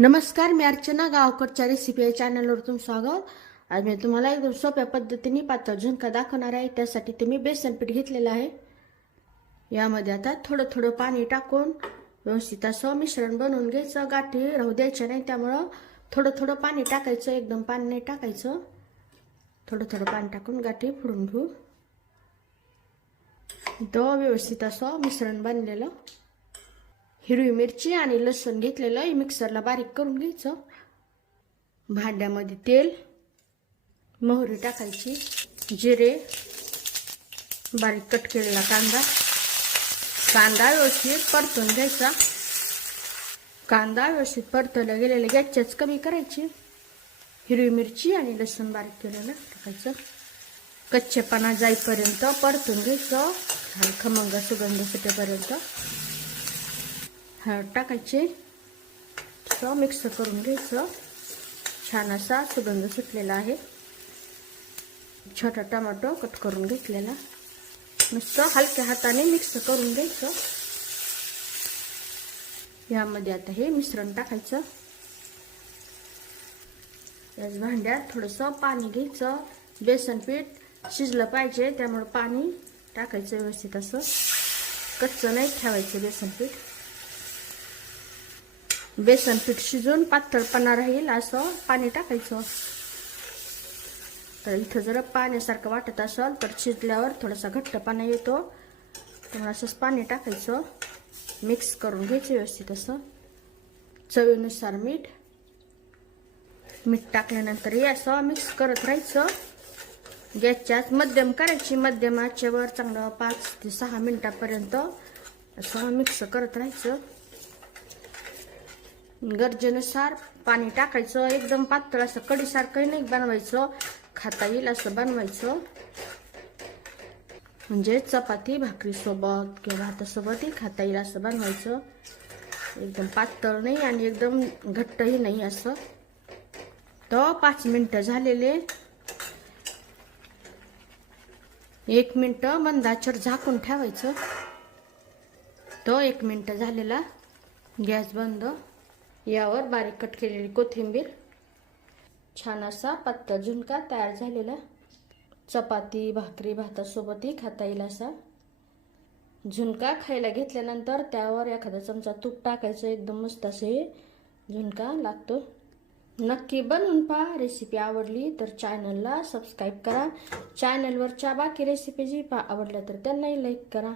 नमस्कार, मी अर्चना गावकरच्या रेसिपी या चॅनलवर तुमचं स्वागत. आज मी तुम्हाला एकदम सोप्या पद्धतीने पातळ झुणका दाखवणार आहे. त्यासाठी ते मी बेसन पीठ घेतलेलं आहे. यामध्ये आता थोडं थोडं पाणी टाकून व्यवस्थित असं मिश्रण बनवून घ्यायचं. गाठी राहू द्यायच्या नाही, त्यामुळं थोडं थोडं पाणी टाकायचं, एकदम पाणी नाही टाकायचं. थोडं थोडं पाणी टाकून गाठी फोडून घेऊ. तो व्यवस्थित असं मिश्रण बनलेलं. हिरवी मिरची आणि लसूण घेतलेलं मिक्सरला बारीक करून घ्यायचं. भांड्यामध्ये तेल, मोहरी टाकायची, जिरे, बारीक कट केलेला कांदा व्यवस्थित परतून घ्यायचा. कांदा व्यवस्थित परतवला गेलेला गॅसच कमी करायची. हिरवी मिरची आणि लसूण बारीक केलेलं टाकायचं. कच्चेपणा जाईपर्यंत परतून घ्यायचं आणि खमंग सुगंध सुटेपर्यंत. हळद टाकायची, मिक्स करून घ्यायचं. छान असा सुगंध सुटलेला आहे. छोटा टोमॅटो कट करून घेतलेला नुसतं हलक्या हाताने मिक्स करून घ्यायचं. यामध्ये आता हे मिश्रण टाकायचं. याच भांड्यात थोडंसं पाणी घ्यायचं. बेसन पीठ शिजलं पाहिजे, त्यामुळे पाणी टाकायचं व्यवस्थित. असं कच्चं नाही ठेवायचं बेसन पीठ. बेसन पीठ शिजून पातळपणा राहील असं पाणी टाकायचं. तर इथं जर पाण्यासारखं वाटत असेल तर शिजल्यावर थोडासा घट्टपणा येतो, त्यामुळे असंच पाणी टाकायचं. मिक्स करून घ्यायचं व्यवस्थित असं. चवीनुसार मीठ टाकल्यानंतर हे असं मिक्स करत राहायचं. गॅसची आच मध्यम करायची. मध्यम आचेवर चांगलं 5 ते 6 मिनिटापर्यंत असं मिक्स करत राहायचं. गरजेनुसार पाणी टाकायचं. एकदम पातळ असं कढीसारखं नाही बनवायचं, खाता येईल असं बनवायचं. म्हणजे चपाती भाकरी सोबत किंवा भातासोबतही खाता येईल असं बनवायचं. एकदम पातळ नाही आणि एकदम घट्टही नाही असं. तो 5 मिनिटं झालेले. 1 मिनिट मंद आचेवर झाकून ठेवायचं. तो 1 मिनिट झालेला. गॅस बंद. यावर बारीक कट केलेली कोथिंबीर. छान असा पातळ झुणका तयार झालेला. चपाती भाकरी भातासोबतही खाता येईल असा झुणका. खायला घेतल्यानंतर त्यावर एखादा चमचा तूप टाकायचं. एकदम मस्त असे झुणका लागतो. नक्की बनवून पहा. रेसिपी आवडली तर चॅनलला सबस्क्राईब करा. चॅनलवरच्या बाकी रेसिपी जी आवडल्या तर त्यांनाही लाईक करा.